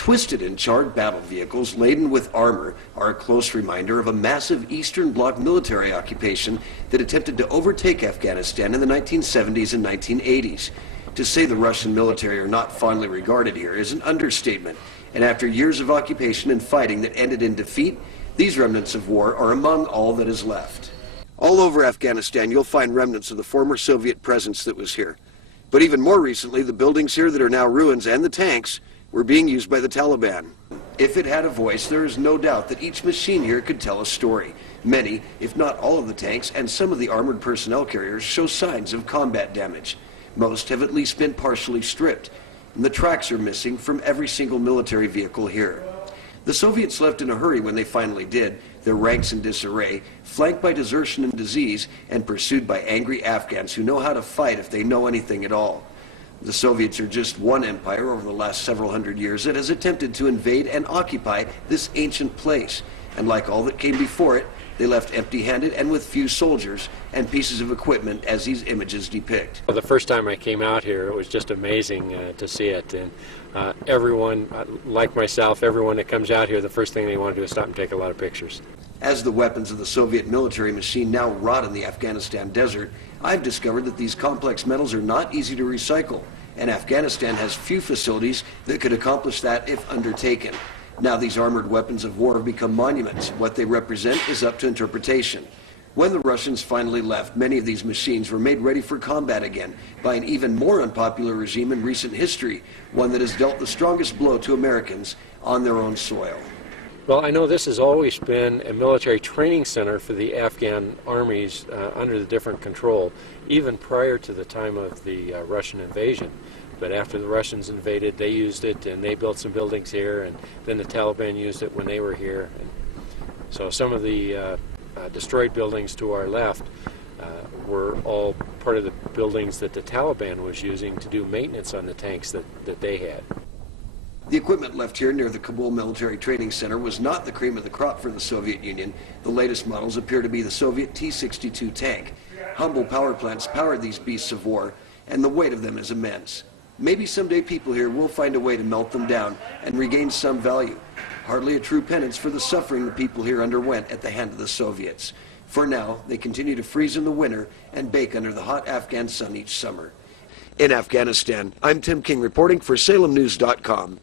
Twisted and charred battle vehicles laden with armor are a close reminder of a massive Eastern Bloc military occupation that attempted to overtake Afghanistan in the 1970s and 1980s. To say the Russian military are not fondly regarded here is an understatement, and after years of occupation and fighting that ended in defeat, these remnants of war are among all that is left. All over Afghanistan, you'll find remnants of the former Soviet presence that was here. But even more recently, the buildings here that are now ruins and the tanks were being used by the Taliban. If it had a voice, there is no doubt that each machine here could tell a story. Many, if not all of the tanks and some of the armored personnel carriers show signs of combat damage. Most have at least been partially stripped, and the tracks are missing from every single military vehicle here. The Soviets left in a hurry when they finally did, their ranks in disarray, flanked by desertion and disease, and pursued by angry Afghans who know how to fight if they know anything at all. The Soviets are just one empire over the last several hundred years that has attempted to invade and occupy this ancient place. And like all that came before it, they left empty-handed and with few soldiers and pieces of equipment as these images depict. Well, the first time I came out here, it was just amazing to see it. And everyone, like myself, everyone that comes out here, the first thing they want to do is stop and take a lot of pictures. As the weapons of the Soviet military machine now rot in the Afghanistan desert, I've discovered that these complex metals are not easy to recycle, and Afghanistan has few facilities that could accomplish that if undertaken. Now these armored weapons of war have become monuments. What they represent is up to interpretation. When the Russians finally left, many of these machines were made ready for combat again by an even more unpopular regime in recent history, one that has dealt the strongest blow to Americans on their own soil. Well, I know this has always been a military training center for the Afghan armies under the different control, even prior to the time of the Russian invasion. But after the Russians invaded, they used it, and they built some buildings here, and then the Taliban used it when they were here. And so some of the destroyed buildings to our left were all part of the buildings that the Taliban was using to do maintenance on the tanks that they had. The equipment left here near the Kabul Military Training Center was not the cream of the crop for the Soviet Union. The latest models appear to be the Soviet T-62 tank. Humble power plants powered these beasts of war, and the weight of them is immense. Maybe someday people here will find a way to melt them down and regain some value. Hardly a true penance for the suffering the people here underwent at the hand of the Soviets. For now, they continue to freeze in the winter and bake under the hot Afghan sun each summer. In Afghanistan, I'm Tim King reporting for SalemNews.com.